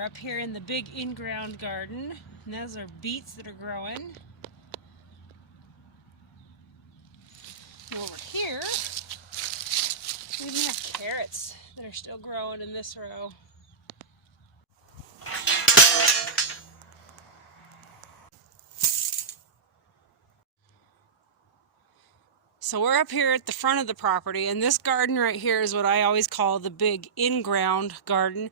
We're up here in the big in-ground garden, and those are beets that are growing. And over here, we even have carrots that are still growing in this row. So we're up here at the front of the property, and this garden right here is what I always call the big in-ground garden.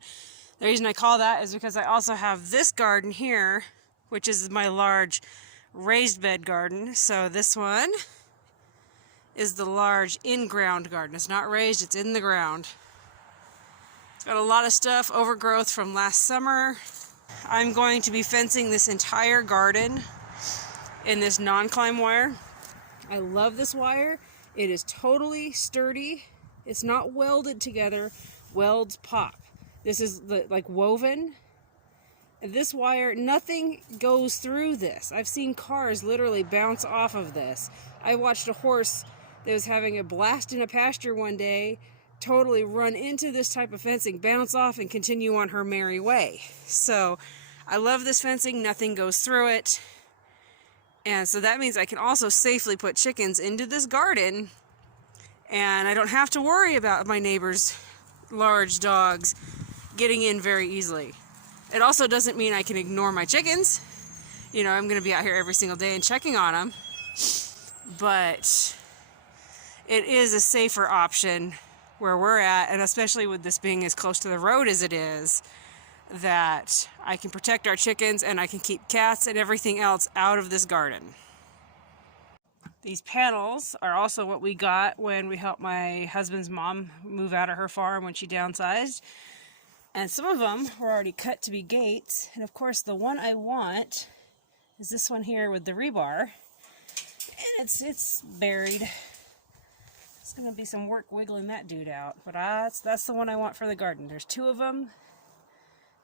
The reason I call that is because I also have this garden here, which is my large raised bed garden. So this one is the large in-ground garden. It's not raised, it's in the ground. It's got a lot of stuff, overgrowth from last summer. I'm going to be fencing this entire garden in this non-climb wire. I love this wire. It is totally sturdy. It's not welded together. Welds pop. This is like woven. And this wire, nothing goes through this. I've seen cars literally bounce off of this. I watched a horse that was having a blast in a pasture one day totally run into this type of fencing, bounce off, and continue on her merry way. So I love this fencing. Nothing goes through it. And so that means I can also safely put chickens into this garden, and I don't have to worry about my neighbor's large dogs getting in very easily. It also doesn't mean I can ignore my chickens. You know, I'm going to be out here every single day and checking on them. But it is a safer option where we're at, and especially with this being as close to the road as it is, that I can protect our chickens and I can keep cats and everything else out of this garden. These panels are also what we got when we helped my husband's mom move out of her farm when she downsized. And some of them were already cut to be gates. And of course the one I want is this one here with the rebar. And it's buried. It's going to be some work wiggling that dude out. But that's the one I want for the garden. There's two of them.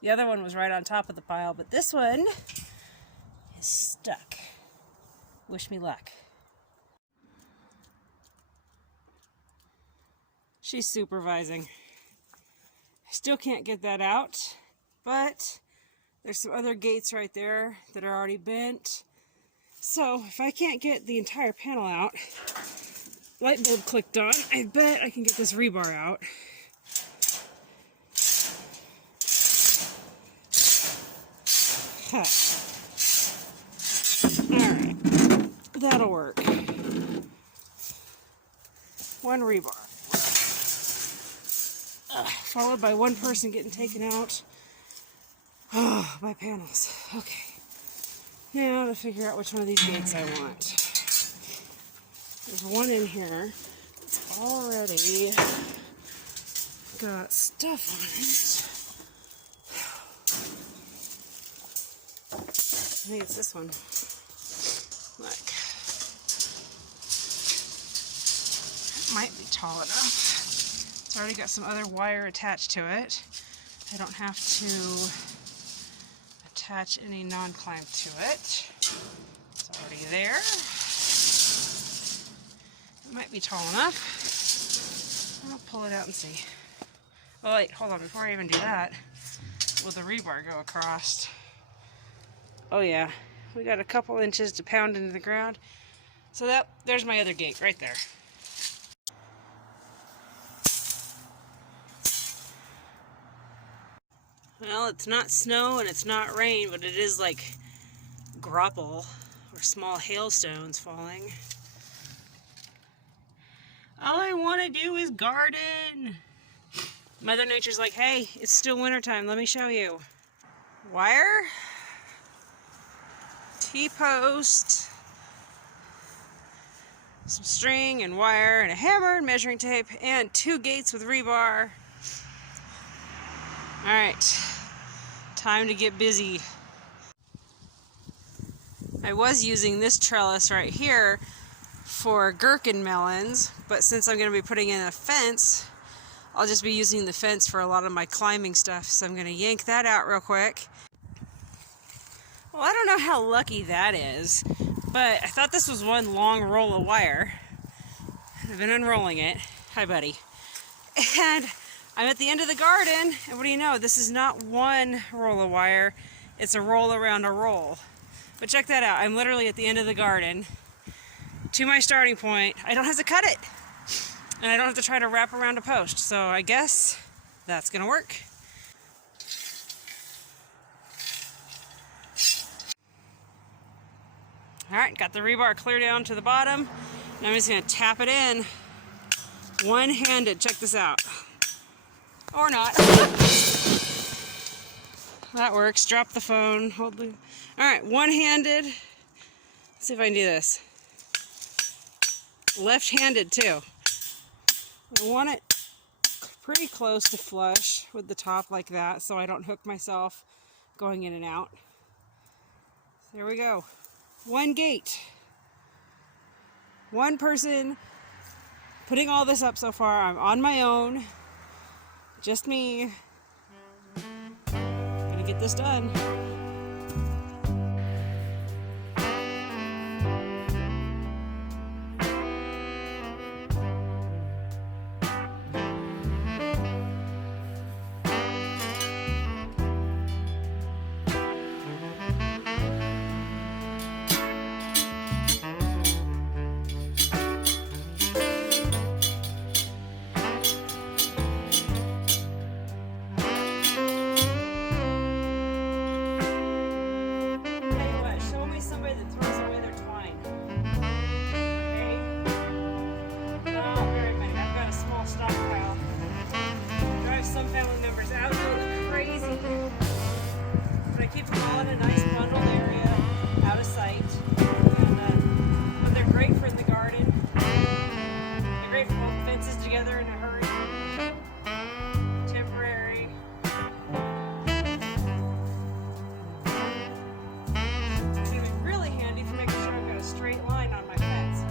The other one was right on top of the pile, but this one is stuck. Wish me luck. She's supervising. I still can't get that out, but there's some other gates right there that are already bent. So if I can't get the entire panel out, light bulb clicked on, I bet I can get this rebar out. Huh. Alright, that'll work. One rebar. Followed by one person getting taken out by panels. Okay. Now to figure out which one of these gates I want. There's one in here that's already got stuff on it. I think it's this one. Look. It might be tall enough. It's already got some other wire attached to it. I don't have to attach any non-climb to it. It's already there. It might be tall enough. I'll pull it out and see. Oh wait, hold on, before I even do that, will the rebar go across? Oh yeah, we got a couple inches to pound into the ground. So there's my other gate right there. Well, it's not snow and it's not rain, but it is like graupel or small hailstones falling. All I want to do is garden. Mother Nature's like, hey, it's still wintertime, let me show you. Wire, T-post, some string and wire and a hammer and measuring tape and two gates with rebar. Alright, time to get busy. I was using this trellis right here for gherkin melons, but since I'm going to be putting in a fence, I'll just be using the fence for a lot of my climbing stuff, so I'm going to yank that out real quick. Well, I don't know how lucky that is, but I thought this was one long roll of wire. I've been unrolling it. Hi, buddy. And I'm at the end of the garden, and what do you know? This is not one roll of wire, it's a roll around a roll. But check that out, I'm literally at the end of the garden to my starting point. I don't have to cut it, and I don't have to try to wrap around a post, so I guess that's gonna work. All right, got the rebar clear down to the bottom. Now I'm just gonna tap it in one-handed. Check this out. Or not. That works. Drop the phone. Hold the... All right, one-handed. Let's see if I can do this. Left-handed too. I want it pretty close to flush with the top like that so I don't hook myself going in and out. There we go. One gate. One person putting all this up so far. I'm on my own. Just me. Gonna get this done. Together in a hurry. Temporary. It's going to be really handy for making sure I've got a straight line on my fence.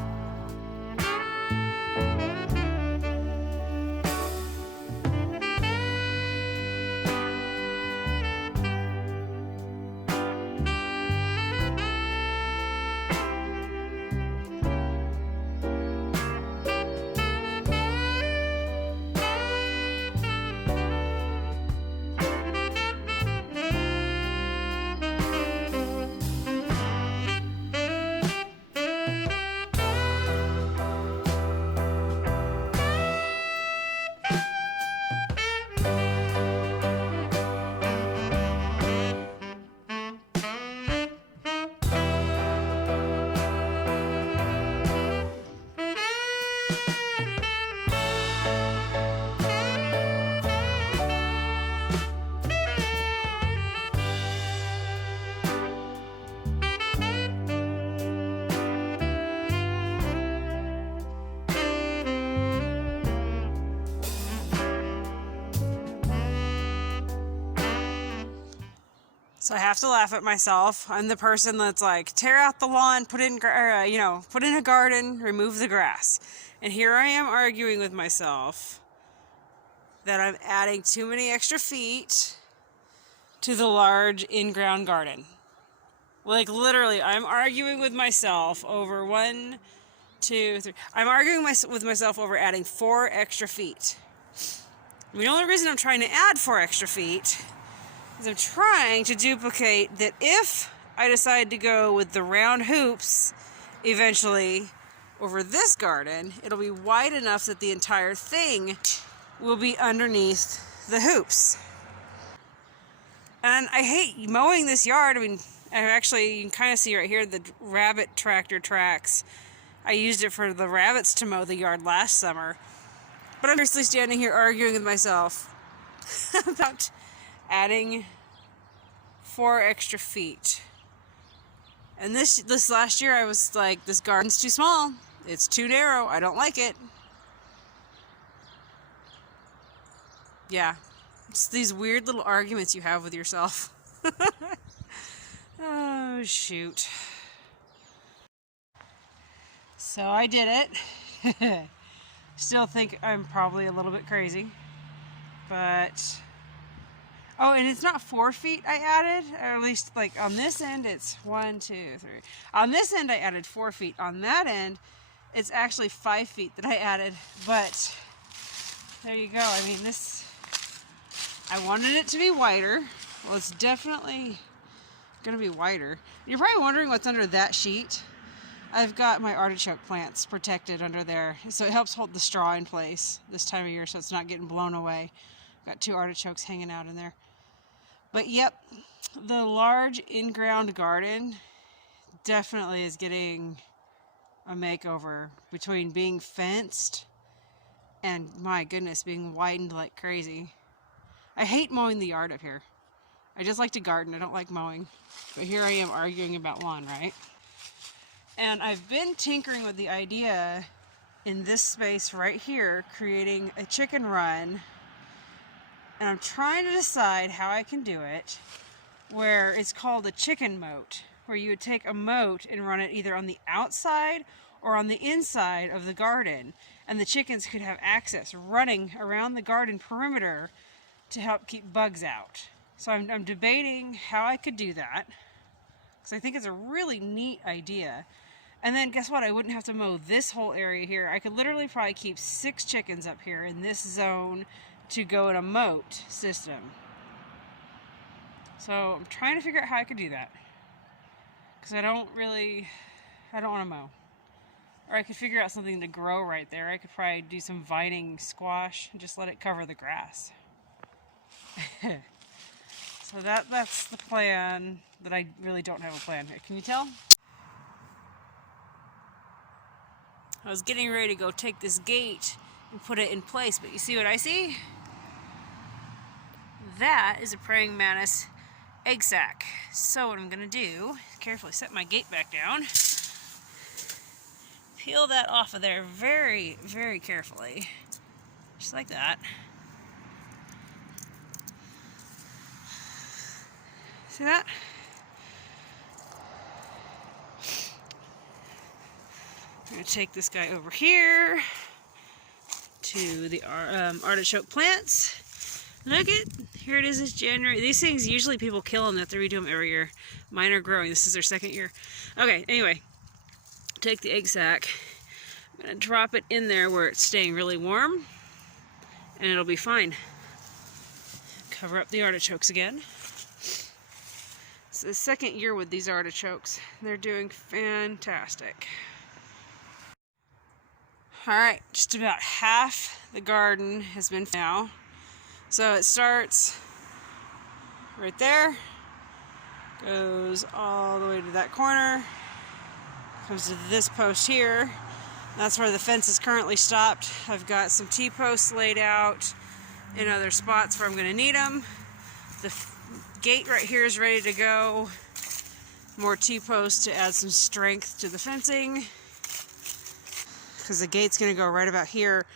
So I have to laugh at myself. I'm the person that's like, tear out the lawn, put in a garden, remove the grass. And here I am arguing with myself that I'm adding too many extra feet to the large in-ground garden. Like literally, I'm arguing with myself over 1, 2, 3. I'm arguing with myself over adding 4 extra feet. The only reason I'm trying to add 4 extra feet is I'm trying to duplicate that if I decide to go with the round hoops eventually over this garden, it'll be wide enough that the entire thing will be underneath the hoops. And I hate mowing this yard. I mean, you can kind of see right here the rabbit tractor tracks. I used it for the rabbits to mow the yard last summer. But I'm seriously standing here arguing with myself about adding 4 extra feet. And this last year I was like, this garden's too small. It's too narrow. I don't like it. Yeah. It's these weird little arguments you have with yourself. Oh, shoot. So I did it. Still think I'm probably a little bit crazy. But... oh, and it's not 4 feet I added, or at least like on this end it's 1, 2, 3. On this end I added 4 feet. On that end it's actually 5 feet that I added, but there you go. I mean, this I wanted it to be whiter. Well, it's definitely gonna be whiter. You're probably wondering what's under that sheet. I've got my artichoke plants protected under there, so it helps hold the straw in place this time of year so it's not getting blown away. Got 2 artichokes hanging out in there. But yep, the large in-ground garden definitely is getting a makeover between being fenced and, my goodness, being widened like crazy. I hate mowing the yard up here. I just like to garden. I don't like mowing. But here I am arguing about lawn, right? And I've been tinkering with the idea in this space right here, creating a chicken run. And I'm trying to decide how I can do it, where it's called a chicken moat, where you would take a moat and run it either on the outside or on the inside of the garden. And the chickens could have access running around the garden perimeter to help keep bugs out. So I'm debating how I could do that, because I think it's a really neat idea. And then guess what? I wouldn't have to mow this whole area here. I could literally probably keep 6 chickens up here in this zone to go in a moat system. So I'm trying to figure out how I could do that, because I don't want to mow. Or I could figure out something to grow right there. I could probably do some vining squash and just let it cover the grass. So that's the plan, that I really don't have a plan here. Can you tell? I was getting ready to go take this gate and put it in place, but you see what I see? That is a praying mantis egg sac. So what I'm gonna do, carefully set my gate back down, peel that off of there very, very carefully, just like that. See that? I'm going to take this guy over here to the artichoke plants. Look it, here it is, it's January. These things, usually people kill them, they have to redo them every year. Mine are growing, this is their 2nd year. Okay, anyway, take the egg sac. I'm going to drop it in there where it's staying really warm, and it'll be fine. Cover up the artichokes again. It's the 2nd year with these artichokes. They're doing fantastic. Alright, just about half the garden has been now. So it starts right there, goes all the way to that corner, comes to this post here. That's where the fence is currently stopped. I've got some T-posts laid out in other spots where I'm going to need them. The gate right here is ready to go. More T-posts to add some strength to the fencing, because the gate's going to go right about here,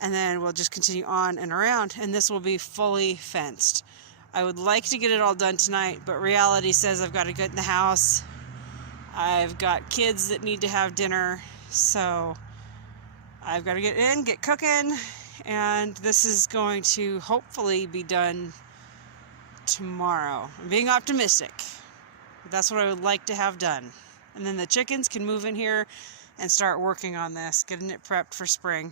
and then we'll just continue on and around, and this will be fully fenced. I would like to get it all done tonight, but reality says I've got to get in the house. I've got kids that need to have dinner, so I've got to get in, get cooking, and this is going to hopefully be done tomorrow. I'm being optimistic. That's what I would like to have done. And then the chickens can move in here and start working on this, getting it prepped for spring.